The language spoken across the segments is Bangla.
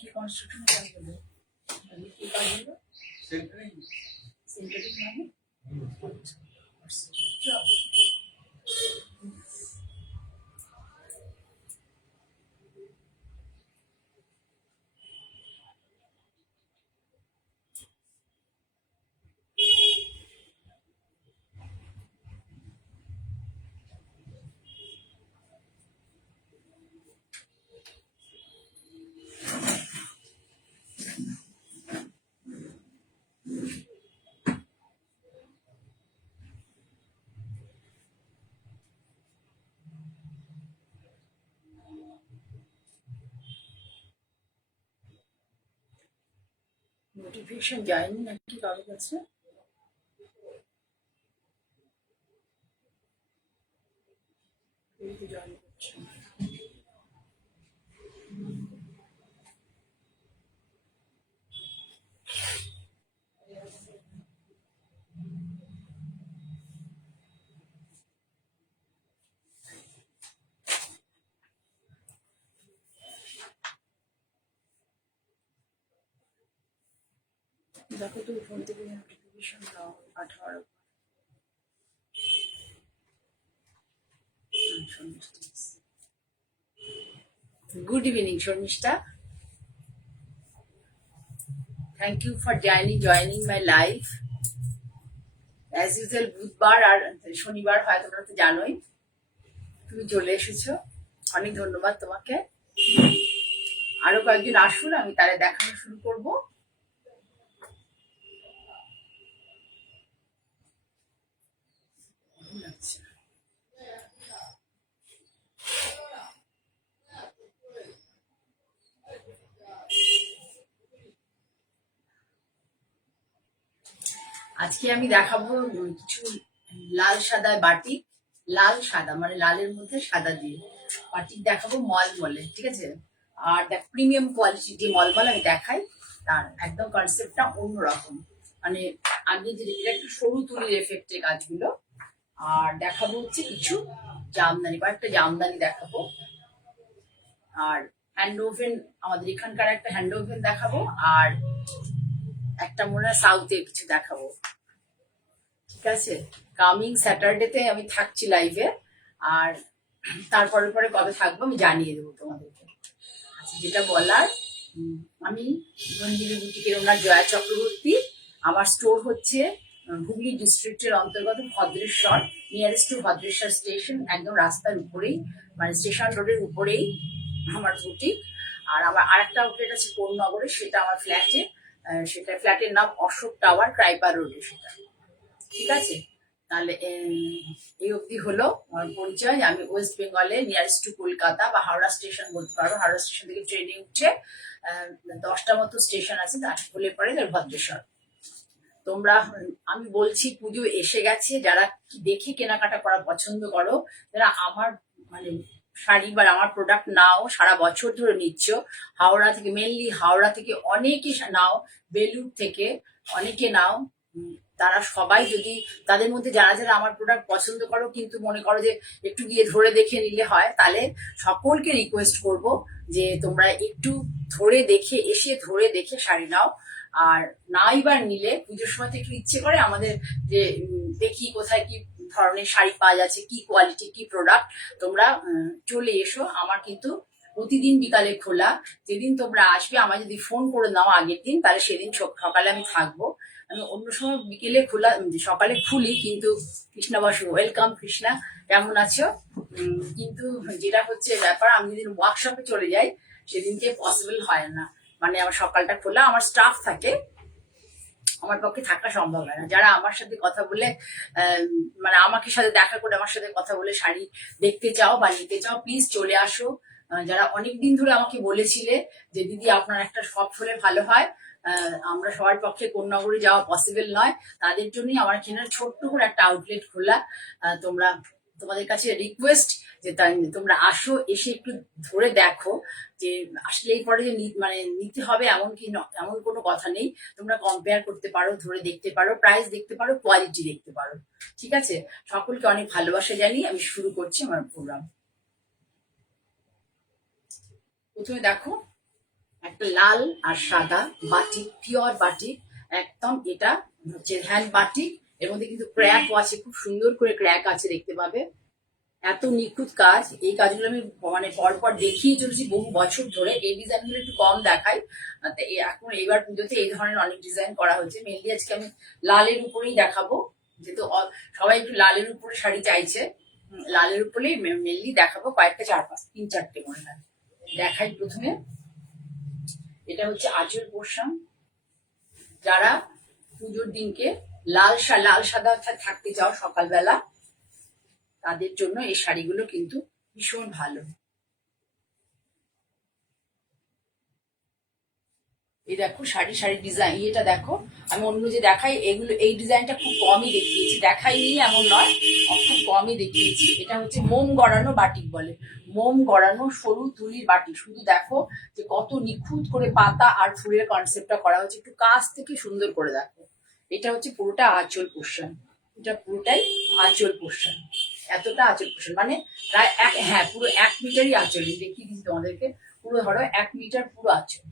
কি কনস্ট্রাকশন কাজ হলো কি কাজ হলো সেন্টারিং মানে নোটিফিকেশন যায়নি নাকি কারো কাছে? জয়েন করছে দেখো তো ফোন থেকে নোটিফিকেশন দাও 18 good evening Sharmistha, thank you for joining my life. As usual বুধবার আর শনিবার হয়, তোমরা তো জানোই, তুমি চলে এসেছো, অনেক ধন্যবাদ তোমাকে। আরো কয়েকজন আসুন, আমি তারা দেখানো শুরু করবো। আজকে আমি দেখাবো কিছু লাল সাদা বাটিক, লাল সাদা মানে লালের মধ্যে সাদা দিয়ে বাটিক দেখাবো মলমলে, ঠিক আছে? আর দেখ প্রিমিয়াম কোয়ালিটি যে মলমল আমি দেখাই তার একদম কনসেপ্টটা অন্যরকম, মানে আমি যে একটু সরু তুলির এফেক্টে কাজগুলো। আর দেখাবো হচ্ছে কিছু জামদানি, কয়েকটা জামদানি দেখাবো। আর হ্যান্ড ওভেন, আমাদের এখানকার একটা হ্যান্ড ওভেন দেখাবো, আর একটা মনে হয় সাউথে কিছু দেখাবো, ঠিক আছে? কামিং স্যাটারডেতে আমি থাকছি লাইভে, আর তারপরে পরে কবে থাকবো আমি জানিয়ে দেবো তোমাদেরকে। আচ্ছা, যেটা বলার, আমি মন্দিরের বুটিকের ওনার জয়া চক্রবর্তী। আমার স্টোর হচ্ছে হুগলি ডিস্ট্রিক্টের অন্তর্গত Bhadreswar, nearest to Bhadreswar station, একদম রাস্তার উপরেই, মানে স্টেশন রোডের উপরেই আমার বুটিক। আর আমার আরেকটা আউটলেট আছে কোন্নগরে, সেটা আমার ফ্ল্যাটে, সেটা ফ্ল্যাটের নাম অশোক টাওয়ার, ক্রাইপার রোডে সেটা, ঠিক আছে? তাহলে এই অবধি হলো আমার পরিচয়। আমি ওয়েস্ট বেঙ্গলে নিয়ারেস্ট টু কলকাতা বা হাওড়া স্টেশন বলতে পারবো। হাওড়া স্টেশন থেকে ট্রেনে উঠছে 10টা মতো স্টেশন আছে, তার হলে পরে ভদ্রেশ্বর। তোমরা, আমি বলছি পুজো এসে গেছে, যারা দেখে কেনাকাটা করা পছন্দ করো, যারা আমার মানে শাড়ি বা আমার প্রোডাক্ট নাও, সারা বছর ধরে নিচ্ছ, হাওড়া থেকে, মেনলি হাওড়া থেকে অনেকে নাও, বেলুর থেকে অনেকে নাও, তারা সবাই যদি তাদের মধ্যে যারা যারা আমার প্রোডাক্ট পছন্দ করো, কিন্তু মনে করো যে একটু গিয়ে ধরে দেখে নিলে হয়, তাহলে সকলকে রিকোয়েস্ট করব যে তোমরা একটু ধরে দেখে এসে ধরে দেখে শাড়ি নাও। আর নাই বা নিলে পুজোর সময় তো একটু ইচ্ছে করে আমাদের যে দেখি কোথায় কি ধরনের শাড়ি পাওয়া যাচ্ছে, কি কোয়ালিটি, কি প্রোডাক্ট। তোমরা চলে এসো, আমার কিন্তু প্রতিদিন বিকালে খোলা। যেদিন তোমরা আসবে আমায় যদি ফোন করে নাও আগের দিন, তাহলে সেদিন সকালে আমি থাকবো। আমি অন্য সময় বিকেলে খোলা, সকালে খুলি, কিন্তু কৃষ্ণা বসু, ওয়েলকাম কৃষ্ণা, কেমন আছো? কিন্তু যেটা হচ্ছে ব্যাপার, আমি যেদিন ওয়ার্কশপে চলে যাই সেদিনকে পসিবল হয় না, মানে আমার সকালটা খোলা, আমার স্টাফ থাকে, আমার পক্ষে থাকা সম্ভব হয় না। যারা আমার সাথে কথা বলে, মানে আমাকে সাথে দেখা করে আমার সাথে কথা বলে শাড়ি দেখতে চাও বা নিতে চাও, প্লিজ চলে আসো যারা অনেক দিন ধরে আমাকে বলেছিলে যে দিদি আপনার একটা শপ হলে ভালো হয়, আমরা সবার পক্ষে কোন্নগরে যাওয়া পসিবল নয়, তাদের জন্যই আমার এখানে ছোট্ট করে একটা আউটলেট খোলা। তোমরা, তোমাদের কাছে রিকোয়েস্ট যে তোমরা আসো, এসে একটু ধরে দেখো যে আসলেই পরে যে মানে নিতে হবে এমন কি এমন কোনো কথা নেই। তোমরা কম্পেয়ার করতে পারো, ধরে দেখতে পারো, প্রাইস দেখতে পারো, কোয়ালিটি দেখতে পারো। ঠিক আছে, সকলকে অনেক ভালোবাসা জানিয়ে আমি শুরু করছি আমার প্রোগ্রাম। প্রথমে দেখো একটা লাল আর সাদা বাটিক, পিওর বাটিক একদম। এটা হচ্ছে হ্যান্ড বাটিক, এর মধ্যে কিন্তু ক্র্যাকও আছে, খুব সুন্দর করে ক্র্যাক আছে, দেখতে পাবে। এত নিখুঁত কাজ, এই কাজগুলো আমি মানে পরপর দেখিয়ে চলেছি বহু বছর ধরে। এই ডিজাইনগুলো একটু কম দেখাই, এখন এইবার পুজোতে এই ধরনের অনেক ডিজাইন করা হয়েছে। মেনলি আজকে আমি লালের উপরেই দেখাবো, যেহেতু সবাই একটু লালের উপরে শাড়ি চাইছে, লালের উপরেই মেনলি দেখাবো। কয়েকটা, 3-4টে মনে হয় দেখাই। প্রথমে এটা হচ্ছে আঁচল পোর্শন। যারা পুজোর দিনকে লাল সাদা থাকতে চাও সকালবেলা, তাদের জন্য এই শাড়িগুলো কিন্তু ভীষণ ভালো। এই দেখো শাড়ি ডিজাইন, এটা দেখো। আমি অন্য যে দেখাই এগুলো, এই ডিজাইনটা খুব কমই দেখিয়েছি, দেখাইনি এমন নয়, খুব কমই দেখিয়েছি। এটা হচ্ছে মোম গড়ানো বাটিক বলে, মোম গড়ানো সরু তুলির বাটিক। শুধু দেখো যে কত নিখুঁত করে পাতা আর ফুলের কনসেপ্টটা করা হচ্ছে, একটু কাছ থেকে সুন্দর করে দেখো। এটা হচ্ছে পুরোটা আঁচল পোর্শন, এটা পুরোটাই আঁচল পোর্শন। এতটা আঁচল পোর্শন মানে প্রায় হ্যাঁ পুরো 1 মিটারই আঁচল। দেখিয়ে দিচ্ছি তোমাদেরকে, পুরো ধরো 1 মিটার পুরো আঁচল।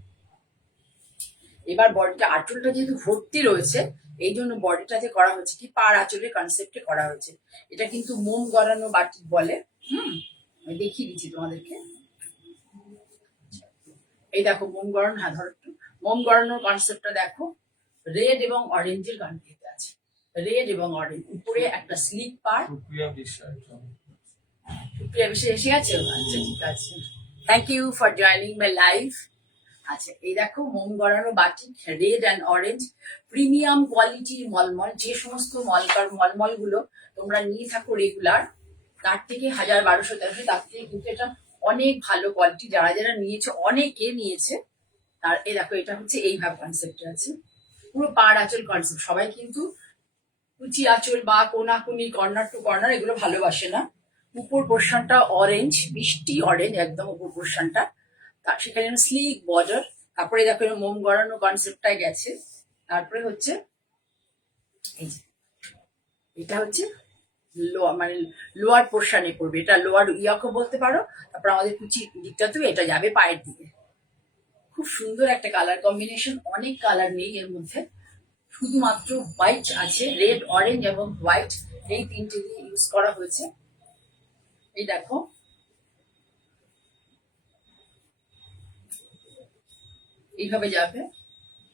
এবার বডিটা, আঁচলটা যেহেতু ভর্তি রয়েছে, এই জন্য বডিটাতে করা হচ্ছে কি পাড় আঁচলের কনসেপ্টে করা হয়েছে। এটা কিন্তু মোম গড়ানো বাটিক বলে। আমি দেখিয়ে দিচ্ছি তোমাদেরকে। এই দেখো মোম গড়ানো, হ্যাঁ ধরো একটু মোম গড়ানোর কনসেপ্টটা দেখো। রেড এবং অরেঞ্জের গানটিতে আছে, রেড এবং অরেঞ্জ। উপরে একটা স্লিক পাড়। সুপ্রিয়া বিশ্বাস এসে গেছে? আচ্ছা ঠিক আছে, thank you for joining my live. আচ্ছা এই দেখো মোম গড়ানো batik, red and orange, premium কোয়ালিটির মলমল। যে সমস্ত মলমল গুলো তোমরা নিয়ে থাকো রেগুলার, তার থেকে 1000, 1200, 1300, তার থেকে কিন্তু এটা অনেক ভালো কোয়ালিটি। যারা যারা নিয়েছে, অনেকে নিয়েছে। আর এই দেখো এটা হচ্ছে এইভাবে কনসেপ্টে আছে, পুরো পাড় আঁচল কনসেপ্ট। সবাই কিন্তু কুচি আঁচল বা কোনাকুনি, কর্নার টু কর্নার এগুলো ভালোবাসে না। উপর পোর্শনটা অরেঞ্জ, মিষ্টি অরেঞ্জ একদম উপর পোর্শনটা, সেখানে স্লিক বর্ডার। তারপরে দেখো মোম গড়ানো কনসেপ্টটাই গেছে। তারপরে হচ্ছে এই যে এটা হচ্ছে মানে লোয়ার পোর্শনে পড়বে, এটা লোয়ার ইয়াকও বলতে পারো। তারপর আমাদের কুচি দিকটাতেও এটা যাবে পায়ের দিকে। খুব সুন্দর একটা কালার কম্বিনেশন, অনেক কালার নেই এর মধ্যে, শুধুমাত্র হোয়াইট আছে, রেড, অরেঞ্জ এবং হোয়াইট, এই 3টে দিয়ে ইউজ করা হয়েছে। এই দেখো এইভাবে যাবে।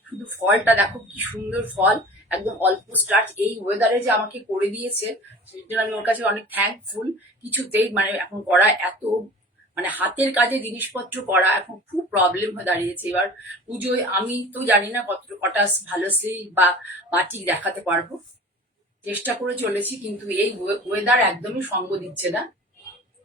শুধু ফলটা দেখো কি সুন্দর ফল, একদম অল্প স্টার্চ। এই ওয়েদারে যে আমাকে করে দিয়েছে, সেই জন্য আমি ওর কাছে অনেক থ্যাঙ্কফুল। কিছুতেই মানে এখন করা এত মানে হাতের কাজে জিনিসপত্র করা এখন খুব প্রবলেম হয়ে দাঁড়িয়েছে। এবার পুজোয় আমি তো জানি না কটা ভালো স্লিভ বা বাটিক দেখাতে পারবো, চেষ্টা করে চলেছি, কিন্তু এই ওয়েদার একদমই সঙ্গ দিচ্ছে না।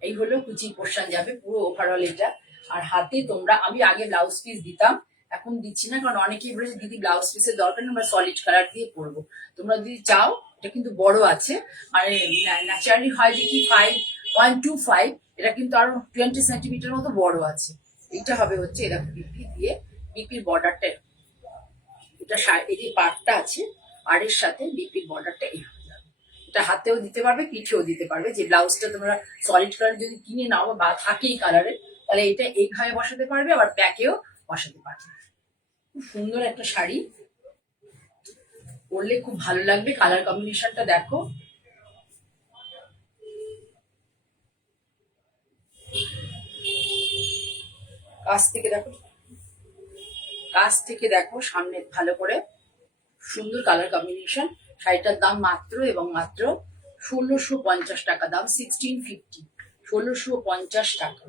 এই হলো কুচি পোর্শন যাবে পুরো ওভারঅল এটা। আর হাতে তোমরা, আমি আগে ব্লাউজ পিস দিতাম, এখন দিচ্ছি না, কারণ অনেকেই বলেছে দিদি ব্লাউজ পিসের দরকার নেই, আমরা সলিড কালার দিয়ে পরবো। তোমরা যদি চাও, এটা কিন্তু বড় আছে, মানে ন্যাচারালি হয় যে কি 5.25, এটা কিন্তু আরো 20 সেন্টিমিটার মতো বড় আছে। এটা হবে হচ্ছে এরকম বিপি দিয়ে, বিপির বর্ডারটা, এটা এই যে পার্টটা আছে, পাড়ের সাথে বিপির বর্ডারটা এই হবে। এটা হাতেও দিতে পারবে, পিঠেও দিতে পারবে। যে ব্লাউজটা তোমরা সলিড কালার যদি কিনে নাও বা থাকে এই কালারের, তাহলে এটা এইভাবে বসাতে পারবে, আবার ব্যাকেও বসাতে পারবে। খুব সুন্দর একটা শাড়ি, পরলে খুব ভালো লাগবে। কালার কম্বিনেশনটা দেখো, কাছ থেকে দেখো, কাছ থেকে দেখো, সামনে ভালো করে, সুন্দর কালার কম্বিনেশন। শাড়িটার দাম মাত্র এবং মাত্র 1650 টাকা দাম, 1650, 1650 টাকা,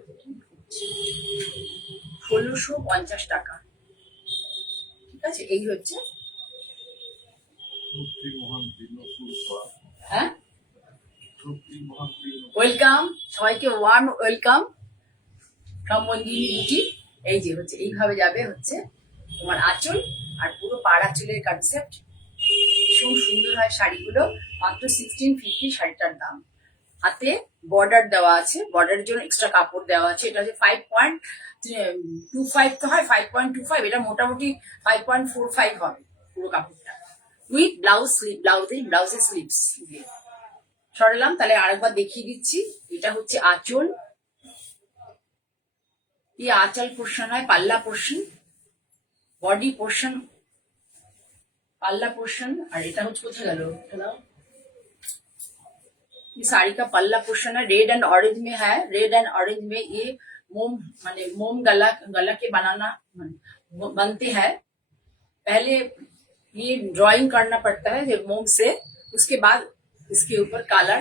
1650 টাকা। ঠিক আছে, এই হচ্ছে। হ্যাঁ, ওয়েলকাম সবাইকে, ওয়ার্ম ওয়েলকাম। সম্বন্ধিনী বুটি। এই যে হচ্ছে এইভাবে যাবে হচ্ছে তোমার আঁচল, আর পুরো পাড় আঁচলের কনসেপ্ট। ভীষণ সুন্দর হয় শাড়িগুলো, মাত্র 1650 শাড়িটার দাম। হাতে বর্ডার দেওয়া আছে, বর্ডারের জন্য এক্সট্রা কাপড় দেওয়া আছে। এটা হচ্ছে 5.25 তো হয়, 5.25, এটা মোটামুটি 5.45 হবে পুরো কাপড়টা, উইথ ব্লাউজ স্লিপ, ব্লাউজের স্লিপস দিয়ে সরালাম। তাহলে আরেকবার দেখিয়ে দিচ্ছি। এটা হচ্ছে আঁচল, ये आंचल पोर्शन है, पल्ला पोर्शन, बॉडी पोर्शन, पल्ला पोर्शन। और এটা হচ্ছে কোথায় গেল, ये साड़ी का पल्ला पोर्शन है, रेड एंड ऑरेंज में है। रेड एंड ऑरेंज में ये मोम माने मोम गला गला के बनाना बनते हैं। पहले ये ड्राइंग करना पड़ता है जब मोम से, उसके बाद इसके ऊपर कलर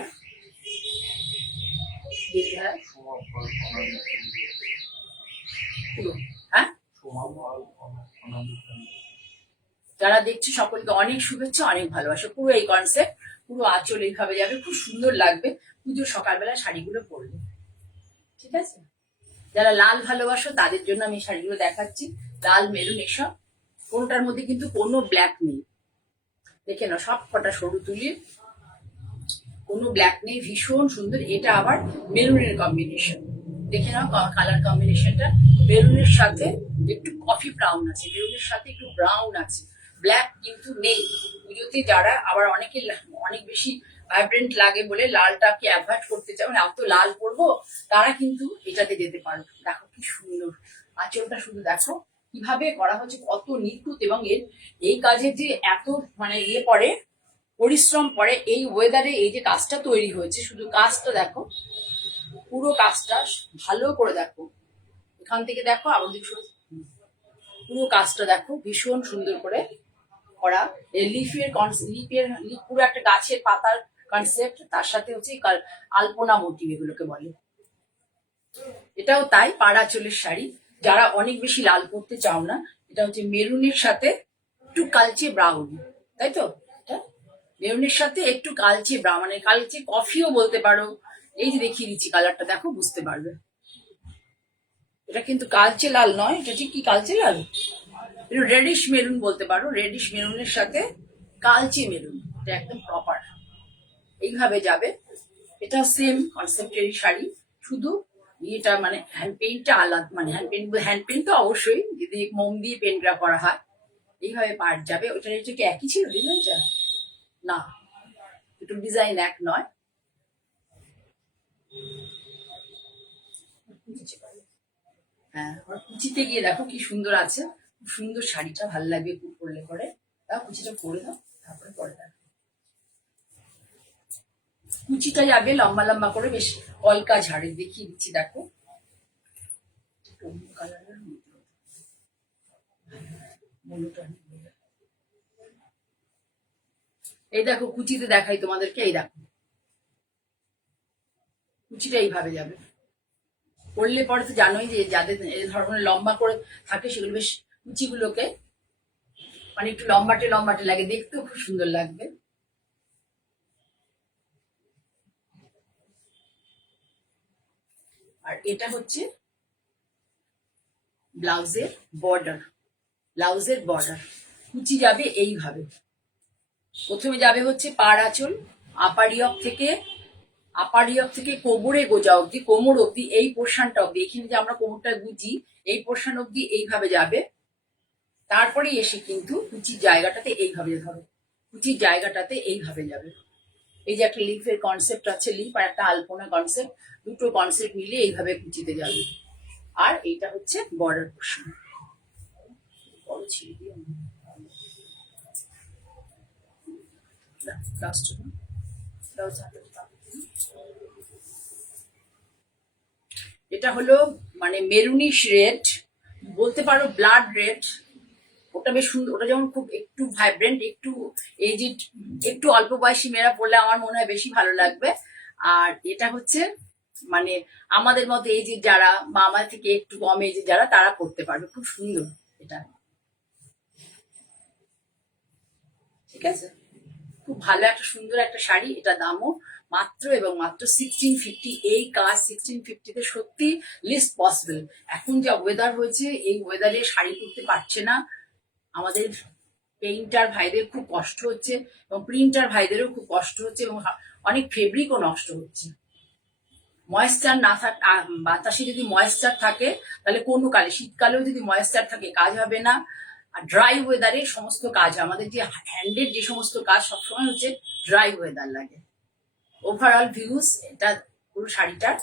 देते हैं। হ্যাঁ, যারা দেখছে সকলকে অনেক শুভেচ্ছা, অনেক ভালোবাসা। পুরো এই কনসেপ্ট, পুরো আঁচল এইভাবে যাবে, খুব সুন্দর লাগবে পুজোর সকালবেলা শাড়িগুলো পরলে। ঠিক আছে, যারা লাল ভালোবাসো তাদের জন্য আমি শাড়িগুলো দেখাচ্ছি। লাল, মেরুন, এসব কোনোটার মধ্যে কিন্তু কোনো ব্ল্যাক নেই। দেখে নাও, সব কটা সরু তুলি, কোনো ব্ল্যাক নেই, ভীষণ সুন্দর। এটা আবার মেরুনের কম্বিনেশন, দেখে নাও কালার কম্বিনেশনটা। মেরুনের সাথে একটু কফি ব্রাউন আছে, মেরুনের সাথে একটু ব্রাউন আছে, ব্ল্যাক কিন্তু নেই। পুজোতে যারা আবার অনেক বেশি ভাইব্রেন্ট লাগে বলে লালটাকে অ্যাভয়েড করতে চাও, মানে এত লাল পরবো, তারা কিন্তু এটাতে যেতে পারো। দেখো কি সুন্দর আঁচলটা, শুধু দেখো কিভাবে করা হচ্ছে, কত নিখুঁত। এবং এই কাজে যে এত মানে পড়ে, পরিশ্রম পড়ে, এই ওয়েদারে এই যে কাজটা তৈরি হয়েছে, শুধু কাজটা দেখো, পুরো কাজটা ভালো করে দেখো, এখান থেকে দেখো, আবার পুরো কাজটা দেখো, ভীষণ সুন্দর করে করা। লিফের পুরো একটা গাছের পাতার কনসেপ্ট, তার সাথে হচ্ছে আলপনা মোটিভ এগুলোকে বলে। এটাও তাই, পাড়াচলের শাড়ি। যারা অনেক বেশি লাল করতে চাও না, এটা হচ্ছে মেরুনের সাথে একটু কালচে ব্রাউন, তাই তো, মেরুনের সাথে একটু কালচে ব্রাউন, মানে কালচে কফিও বলতে পারো। এই যে দেখিয়ে দিচ্ছি কালারটা, দেখো বুঝতে পারবে। এটা কিন্তু কালচে লাল নয়, এটা ঠিক কি কালচে লাল, রেডিশ মেরুন বলতে পারো। রেডিশ মেরুনের সাথে কালচে মেরুন, এটা একদম প্রপার। এইভাবে যাবে, এটা সেম কনসেপ্টেরই শাড়ি, শুধু এটা মানে হ্যান্ড পেইন্টটা আলাদা, মানে হ্যান্ড পেইন্ট তো অবশ্যই, যদি মোম দিয়ে পেন্টটা করা হয়। এইভাবে পার্ট যাবে। ওটা কি একই ছিল ডিজাইনটা? না, একটু ডিজাইন এক নয়। হ্যাঁ, কুচিতে গিয়ে দেখো কি সুন্দর আছে, খুব সুন্দর শাড়িটা, ভালো লাগবে খুব পরলে পরে। দাও কুচিটা পরে দাও, তারপরে পরে দেখো। কুচিটা যাবে লম্বা লম্বা করে, বেশ কলকা ঝাড়ে, দেখিয়ে দিচ্ছি দেখো। এই দেখো কুচিতে দেখাই তোমাদেরকে, এই দেখো কুচিটা এইভাবে যাবে। পরলে পরে তো জানোই যে যাদের এই ধরনের লম্বা করে থাকে, সেগুলো বেশ কুচিগুলোকে মানে একটু লম্বাটে লম্বাটে লাগে, দেখতেও খুব সুন্দর লাগবে। আর এটা হচ্ছে ব্লাউজের বর্ডার, ব্লাউজের বর্ডার। কুচি যাবে এইভাবে, প্রথমে যাবে হচ্ছে পাড় আঁচল, আপার ইয়ক থেকে কোমরে গোজা অব্দি, কোমর অব্দি, এই পোর্শনটা অব্দি, এখানে যে আমরা কোমরটা গুজি, এই পোর্শন অব্দি এইভাবে যাবে। তারপরে এসে কিন্তু কুচির জায়গাটাতে এইভাবে ধরো, কুচির জায়গাটাতে এইভাবে যাবে। এই যে একটা লিফের কনসেপ্ট আছে, লিফ আর একটা আলপনা কনসেপ্ট, দুটো কনসেপ্ট মিলে এইভাবে কুচিতে যাবে। আর এইটা হচ্ছে বর্ডার পোর্শন। এটা হলো মানে মেরুনিশ রেড বলতে পারো, ব্লাড রেড। ওটা বেশ সুন্দর, ওটা যেমন খুব একটু ভাইব্রেন্ট, একটু এজিড, একটু অল্প বয়সী মেয়েরা পড়লে আমার মনে হয় বেশি ভালো লাগবে। আর এটা হচ্ছে মানে আমাদের মতো এজিড যারা, বা আমার থেকে একটু কম এজিড যারা, তারা পড়তে পারবে, খুব সুন্দর এটা। ঠিক আছে, খুব ভালো একটা সুন্দর একটা শাড়ি। এটা দামও মাত্র এবং মাত্র 1650। এই কাজ 1650-তে সত্যি লিস্ট পসিবল। এখন যা ওয়েদার হয়েছে, এই ওয়েদারে শাড়ি পরতে পারছে না আমাদের পেইন্টার ভাইদের, খুব কষ্ট হচ্ছে, এবং প্রিন্টার ভাইদেরও খুব কষ্ট হচ্ছে, এবং অনেক ফেব্রিকও নষ্ট হচ্ছে। ময়েশ্চার না থাক, বাতাসে যদি ময়েশ্চার থাকে তাহলে কোনো কালে, শীতকালেও যদি ময়েশ্চার থাকে কাজ হবে না। আর ড্রাই ওয়েদারে সমস্ত কাজ, আমাদের যে হ্যান্ডের যে সমস্ত কাজ সবসময় হচ্ছে ড্রাই ওয়েদার লাগে। ওভারঅল ভিউজ এটা পুরো শাড়িটার।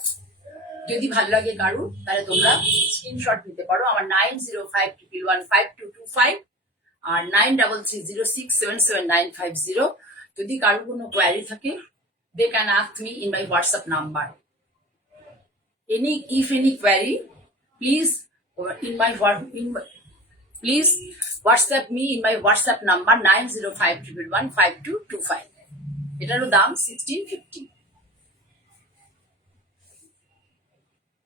যদি ভালো লাগে কারুর তাহলে তোমরা স্ক্রিনশট নিতে পারো আমার 9052115225 আর 9330677950। যদি কারোর কোনো কোয়ারি থাকে, they can ask me in my WhatsApp number. If any query, please please WhatsApp me in my WhatsApp number 9051115225. এটারও দাম 1650।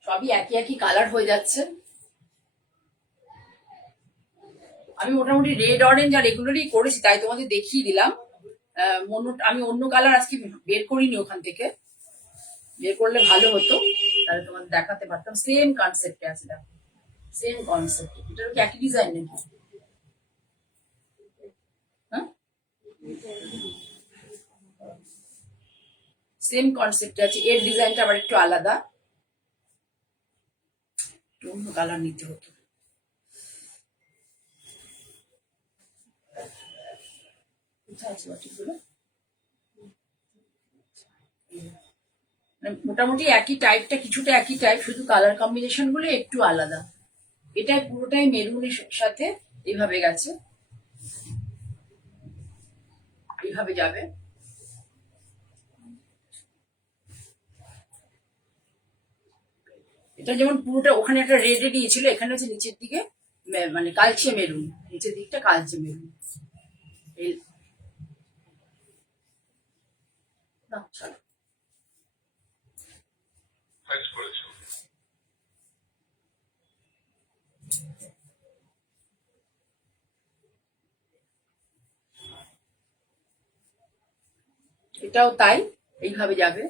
সবই একই একই কালার হয়ে যাচ্ছে। আমি মোটামুটি রেড অরেঞ্জ আর এগুলোরই করেছি, তাই তোমাদের দেখিয়ে দিলাম। আমি অন্য কালার আজকে বের করিনি, ওখান থেকে বের করলে ভালো হতো, তাহলে তোমাদের দেখাতে পারতাম। সেম কনসেপ্টে আছে, দেখো সেম কনসেপ্ট। এটারও কি একই ডিজাইন নাকি? হ্যাঁ, সেম কনসেপ্টে আছে। এর ডিজাইনটা আবার একটু আলাদা, অন্য কালার নিতে হতো। কোথায় আছে বাটিগুলো? মোটামুটি একই টাইপটা, কিছুটা একই টাইপ, শুধু কালার কম্বিনেশন গুলো একটু আলাদা। এটা পুরোটাই মেরুনের সাথে এইভাবে গেছে, এইভাবে যাবে। এটা যেমন পুরোটা ওখানে একটা রেডে দিয়েছিল, এখানে হচ্ছে নিচের দিকে মানে কালচে মেরুন, নিচের দিকটা কালচে মেরুন। এটাও তাই, এইভাবে যাবে,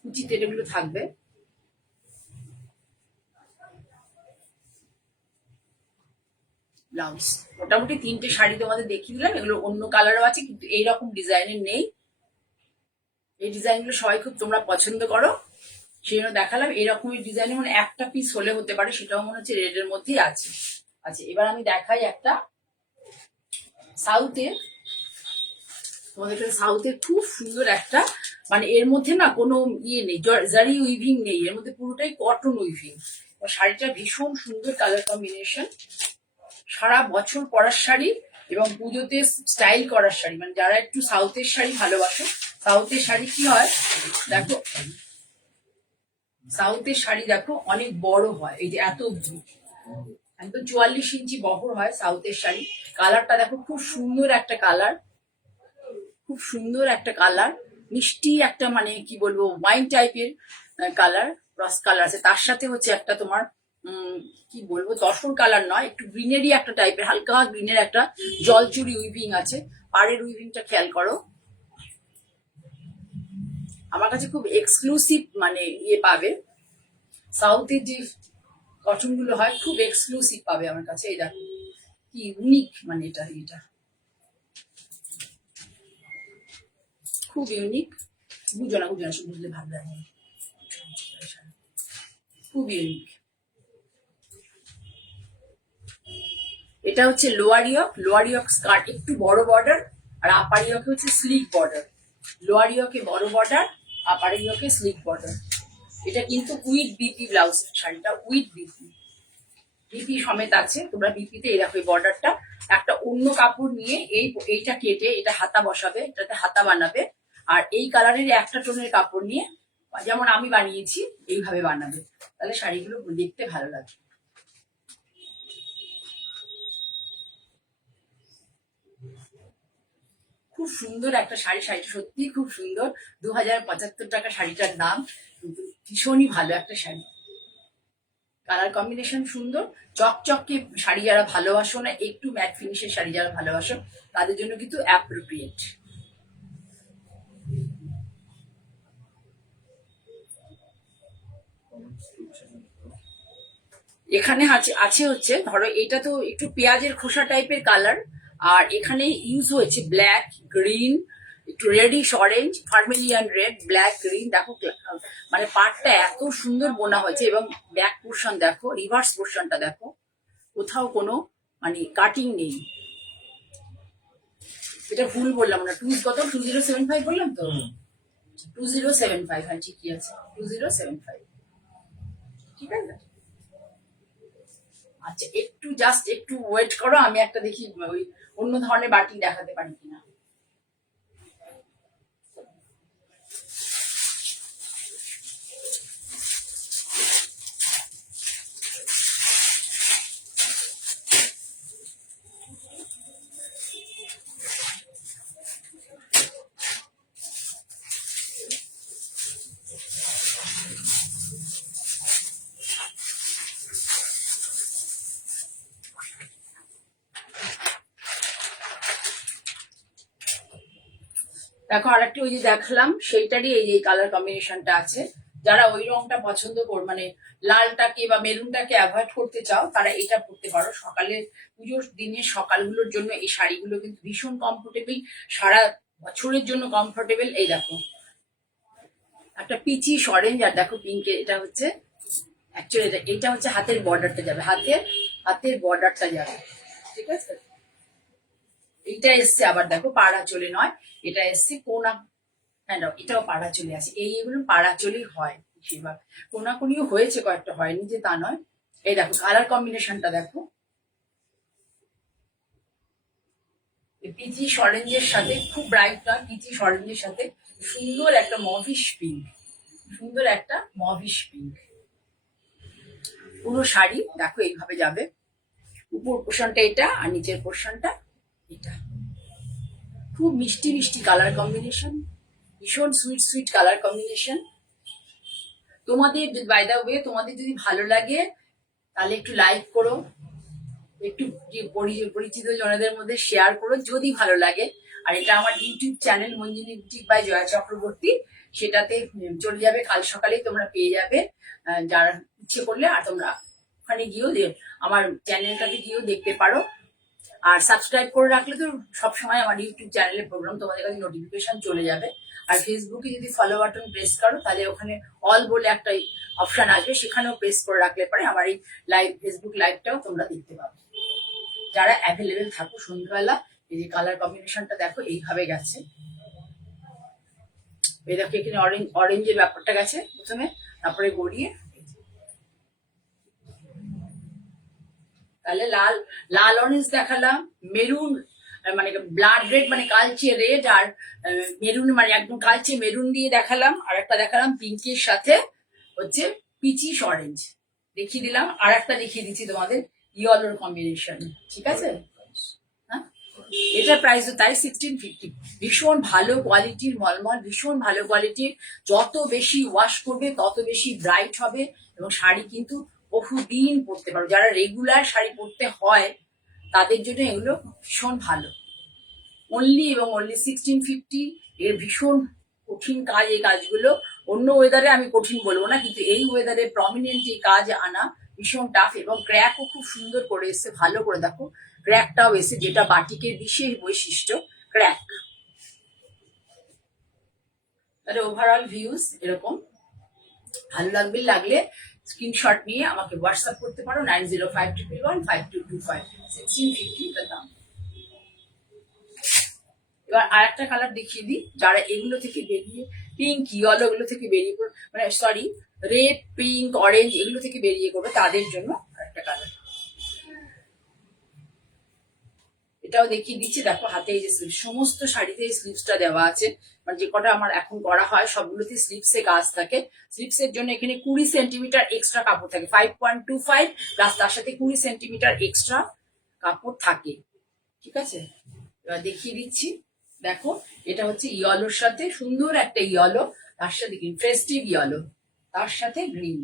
কুচিতে এগুলো থাকবে। ব্লাউজ মোটামুটি 3টে শাড়ি তোমাদের দেখিয়ে দিলাম, এগুলো অন্য কালারও আছে কিন্তু এইরকম ডিজাইনের নেই। এই ডিজাইনগুলো সবাই খুব তোমরা পছন্দ করো, সেই জন্য দেখালাম। এরকমই ডিজাইনের মানে একটা পিস হলে হতে পারে, সেটাও মনে হচ্ছে রেডের মধ্যেই আছে। আচ্ছা, এবার আমি দেখাই একটা সাউথের, তোমাদের সাউথের খুব সুন্দর একটা, মানে এর মধ্যে না কোনো ইয়ে নেই, জারি উইভিং নেই, এর মধ্যে পুরোটাই কটন উইভিং। শাড়িটা ভীষণ সুন্দর কালার কম্বিনেশন, সারা বছর পরার শাড়ি এবং পুজোতে স্টাইল করার শাড়ি। মানে যারা একটু সাউথের শাড়ি ভালোবাসো, সাউথের শাড়ি কি হয় দেখো, সাউথের শাড়ি দেখো অনেক বড় হয়, এই যে এত একদম 44 ইঞ্চি বহর হয় সাউথের শাড়ি। কালারটা দেখো খুব সুন্দর একটা কালার, খুব সুন্দর একটা কালার, মিষ্টি একটা, মানে কি বলবো ওয়াইন টাইপের কালার, ক্রস কালার আছে। তার সাথে হচ্ছে একটা তোমার কি বলবো তসর কালার নয়, একটু গ্রিনেরই একটা টাইপের, হালকা গ্রিনের একটা জলচুরি উইভিং আছে। পাড়ের উইভিংটা খেয়াল করো, আমার কাছে খুব এক্সক্লুসিভ মানে ইয়ে পাবে। সাউথের যে কটন গুলো হয় খুব এক্সক্লুসিভ পাবে আমার কাছে। এই দেখো কি ইউনিক, মানে এটা খুব ইউনিক। বুঝো না বুঝলে ভালো লাগে, খুব ইউনিক। এটা হচ্ছে লোয়ার ইয়ক স্কার্ট, একটু বড় বর্ডার, আর আপার ইয়কে হচ্ছে স্লিক বর্ডার। লোয়ার ইয়কে বড় বর্ডার, আপার ইয়কে স্লিক বর্ডার। এটা কিন্তু উইথ বিপি ব্লাউজ, শাড়িটা উইথ বিপি সমেত আছে। তোমরা বিপিতে এই দেখো বর্ডারটা, একটা অন্য কাপড় নিয়ে এইটা কেটে এটা হাতা বসাবে, এটাতে হাতা বানাবে, আর এই কালারের একটা টোনের কাপড় নিয়ে যেমন আমি বানিয়েছি এইভাবে বানাবে, তাহলে শাড়িগুলো দেখতে ভালো লাগবে। খুব সুন্দর একটা শাড়ি, শাড়িটা সত্যি খুব সুন্দর। 2075 টাকা শাড়িটার দাম, কিন্তু ভীষণই ভালো একটা শাড়ি। কালার কম্বিনেশন সুন্দর, চকচকে শাড়ি যারা ভালোবাসো না, একটু ম্যাট ফিনিশের শাড়ি যারা ভালোবাসো, তাদের জন্য কিন্তু অ্যাপ্রোপ্রিয়েট। এখানে আছে আছে হচ্ছে ধরো এটা তো একটু পেঁয়াজের খোসা টাইপের কালার, আর এখানে ইউজ হয়েছে ব্ল্যাক, গ্রিন, একটু reddish orange, vermilion red, black, green. দেখো মানে পাটটা এত সুন্দর বোনা হয়েছে, এবং ব্যাক পোর্শন দেখো, রিভার্স পোর্শনটা দেখো, কোথাও কোনো মানে কাটিং নেই। এটা ভুল বললাম না, কত 2075 বললাম তো, 2075, হ্যাঁ ঠিকই আছে, 2075। ঠিক আছে, আচ্ছা একটু জাস্ট একটু ওয়েট করো, আমি একটা দেখি ওই অন্য ধরনের বাটি দেখাতে পারি কিনা। দেখো আর একটা ওই যে দেখালাম সেইটারই এই কালার কম্বিনেশনটা আছে। যারা ওই রংটা পছন্দ কর মানে লালটাকে বা মেরুনটাকে অ্যাভয়েড করতে চাও, তারা এটা পরতে পারো সকালে, পুজোর দিনের সকালগুলোর জন্য এই শাড়িগুলো কিন্তু ভীষণ কমফোর্টেবল, সারা বছরের জন্য কমফোর্টেবল। এই দেখো একটা পিচিশ অরেঞ্জ, আর দেখো পিঙ্কে, এটা হচ্ছে অ্যাকচুয়ালি এটা হচ্ছে হাতের বর্ডারটা যাবে, হাতের বর্ডারটা যাবে। ঠিক আছে, এইটা এসছে আবার দেখো পাড়া চলে নয়, এটা এসছে কোনা। হ্যাঁ এটাও পাড়া চলে আসে, এইগুলো পাড়া চলেই হয় বেশিরভাগ, কোনাকুনিও হয়েছে কয়েকটা, হয়নি যে তা নয়। এই দেখো কালার কম্বিনেশনটা দেখো, পিচি অরেঞ্জের সাথে, খুব ব্রাইট নয়, পিচি অরেঞ্জের সাথে সুন্দর একটা মভিশ পিঙ্ক, সুন্দর একটা মভিশ পিঙ্ক। পুরো শাড়ি দেখো এইভাবে যাবে, উপর পোর্শনটা এটা আর নিচের পোর্শনটা এটা। খুব মিষ্টি মিষ্টি কালার কম্বিনেশন, ভীষণ সুইট সুইট কালার কম্বিনেশন। তোমাদের বাই দা ওয়ে, তোমাদের যদি ভালো লাগে তাহলে একটু লাইক করো, একটু পরিচিত জনদের মধ্যে শেয়ার করো যদি ভালো লাগে। আর এটা আমার YouTube channel Manjini boutique by Joya Chakraborty, সেটাতে চলে যাবে, কাল সকালেই তোমরা পেয়ে যাবে যারা ইচ্ছে করলে। আর তোমরা ওখানে গিয়েও আমার চ্যানেলটাতে গিয়েও দেখতে পারো, আর সাবস্ক্রাইব করে রাখলে তো সবসময় আমার ইউটিউব চ্যানেলের প্রোগ্রাম তোমাদের কাছে নোটিফিকেশন চলে যাবে। আর ফেসবুকে যদি ফলো বাটন প্রেস করো, তাহলে ওখানে অল বলে একটা অপশন আসবে, সেখানেও প্রেস করে রাখলে পরে আমার এই লাইভ ফেসবুক লাইভটাও তোমরা দেখতে পাবে যারা অ্যাভেলেবেল থাকো সন্ধ্যাবেলা। এই যে কালার কম্বিনেশনটা দেখো এইভাবে গেছে, এই দেখো এখানে অরেঞ্জের ব্যাপারটা গেছে প্রথমে, তারপরে গড়িয়ে, তাহলে লাল লাল অরেঞ্জ দেখালাম, মেরুন মানে ব্লাড রেড মানে কালচে রেড, আর মেরুন মানে একদম কালচে মেরুন দিয়ে দেখালাম, আর একটা দেখালাম পিঙ্কের সাথে হচ্ছে পিচিশ অরেঞ্জ দেখিয়ে দিলাম, আর একটা দেখিয়ে দিচ্ছি তোমাদের ইয়েলোর কম্বিনেশন। ঠিক আছে, হ্যাঁ এটার প্রাইসও তাই 1650। ভীষণ ভালো কোয়ালিটির মলমল, ভীষণ ভালো কোয়ালিটির, যত বেশি ওয়াশ করবে তত বেশি ব্রাইট হবে, এবং শাড়ি কিন্তু বহুদিন পরতে পারো। যারা রেগুলার শাড়ি পরতে হয় তাদের জন্য এগুলো ভীষণ ভালো। অনলি এবং অনলি 1650। এর ভীষণ কঠিন কাজ, এই কাজগুলো অন্য ওয়েদারে আমি কঠিন বলবো না, কিন্তু এই ওয়েদারে প্রমিনেন্ট এই কাজ আনা ভীষণ টাফ। এবং ক্র্যাকও খুব সুন্দর করে এসছে, ভালো করে দেখো ক্র্যাকটাও এসে, যেটা বাটিকের বিশেষ বৈশিষ্ট্য, ক্র্যাক। তাহলে ওভারঅল ভিউজ এরকম। ভালো লাগলে স্ক্রিনশট নিয়ে আমাকে হোয়াটসঅ্যাপ করতে পারো, 9052115225, 1650 এটার দাম। এবার আর একটা কালার দেখিয়ে দিই, যারা এগুলো থেকে বেরিয়ে, পিঙ্ক ইয়েলো এগুলো থেকে বেরিয়ে মানে সরি রেড পিঙ্ক অরেঞ্জ এগুলো থেকে বেরিয়ে করবে, তাদের জন্য আরেকটা কালার এটাও দেখিয়ে দিচ্ছি। দেখো হাতে এই যে স্লিভ, সমস্ত শাড়িতে এই স্লিভসটা দেওয়া আছে, মানে যে কটা আমার এখন করা হয় সবগুলোতে স্লিভসে কাজ থাকে। স্লিভসের জন্য এখানে 20 সেন্টিমিটার এক্সট্রা কাপড় থাকে, 5.25 প্লাস তার সাথে 20 সেন্টিমিটার এক্সট্রা কাপড় থাকে। ঠিক আছে, এবার দেখিয়ে দিচ্ছি। দেখো এটা হচ্ছে ইয়েলোর সাথে সুন্দর একটা ইয়েলো, তার সাথে গ্রিন, ফেস্টিভ ইয়েলো, তার সাথে গ্রিন।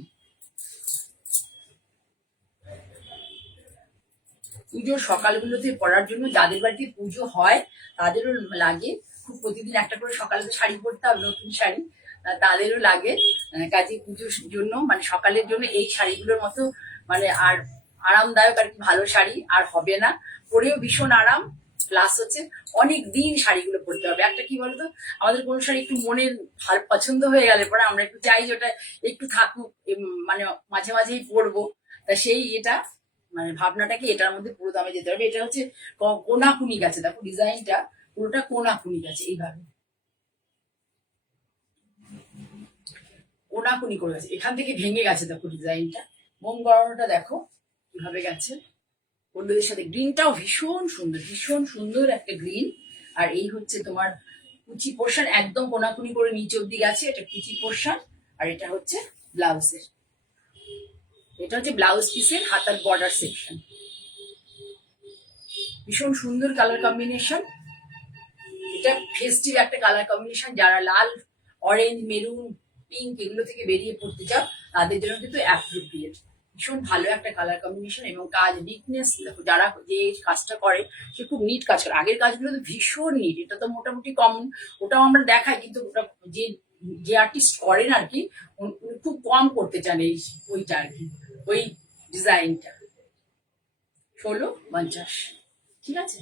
পুজোর সকালগুলোতে পরার জন্য, যাদের বাড়িতে পুজো হয় তাদেরও লাগে খুব, প্রতিদিন একটা করে সকালে শাড়ি পরতে হবে, নতুন শাড়ি, তাদেরও লাগে। কাজে পুজোর জন্য মানে সকালের জন্য এই শাড়িগুলোর মতো মানে আর আরামদায়ক আর কি ভালো শাড়ি আর হবে না। পরেও ভীষণ আরাম, প্লাস হচ্ছে অনেক দিন শাড়িগুলো পরতে হবে। একটা কি বলতো, আমাদের কোনো শাড়ি একটু মনের ভালো পছন্দ হয়ে গেলে পরে আমরা একটু চাই যে ওটা একটু থাকুক, মানে মাঝে মাঝেই পরবো। তা সেই এটা মানে ভাবনাটাকে এটার মধ্যে পুরো দামে যেতে হবে। এটা হচ্ছে কোনাকুনি গেছে, দেখো ডিজাইনটা পুরোটা কোনাকুনি গেছে, এইভাবে কোনাকুনি করে গেছে, এখান থেকে ভেঙে গেছে। দেখো ডিজাইনটা, মোম গড়ানোটা দেখো কিভাবে গেছে হলুদের সাথে। গ্রিনটাও ভীষণ সুন্দর, ভীষণ সুন্দর একটা গ্রিন। আর এই হচ্ছে তোমার কুচি পোর্শন, একদম কোনাকুনি করে নিচে অব্দি গেছে, এটা কুচি পোর্শন। আর এটা হচ্ছে ব্লাউজের, এটা হচ্ছে ব্লাউজ পিসের হাতার বর্ডার সেকশন। ভীষণ সুন্দর কালার কম্বিনেশন, এটা ফেস্টিভ একটা কালার কম্বিনেশন। যারা লাল, অরেঞ্জ, মেরুন, পিঙ্ক এগুলো থেকে বেরিয়ে পড়তে চাও তাদের জন্য কিন্তু অ্যাপ্রোপ্রিয়েট। ভীষণ ভালো একটা কালার কম্বিনেশন এবং কাজ নিটনেস দেখো, যারা যে কাজটা করে সে খুব নিট কাজ করে। আগের কাজগুলো তো ভীষণ নিট, এটা তো মোটামুটি কমন, ওটাও আমরা দেখাই, কিন্তু ওটা যে যে আর্টিস্ট করেন আর কি খুব কম করতে চান এই ওইটা আর কি, ওই ডিজাইনটা। 1650, ঠিক আছে,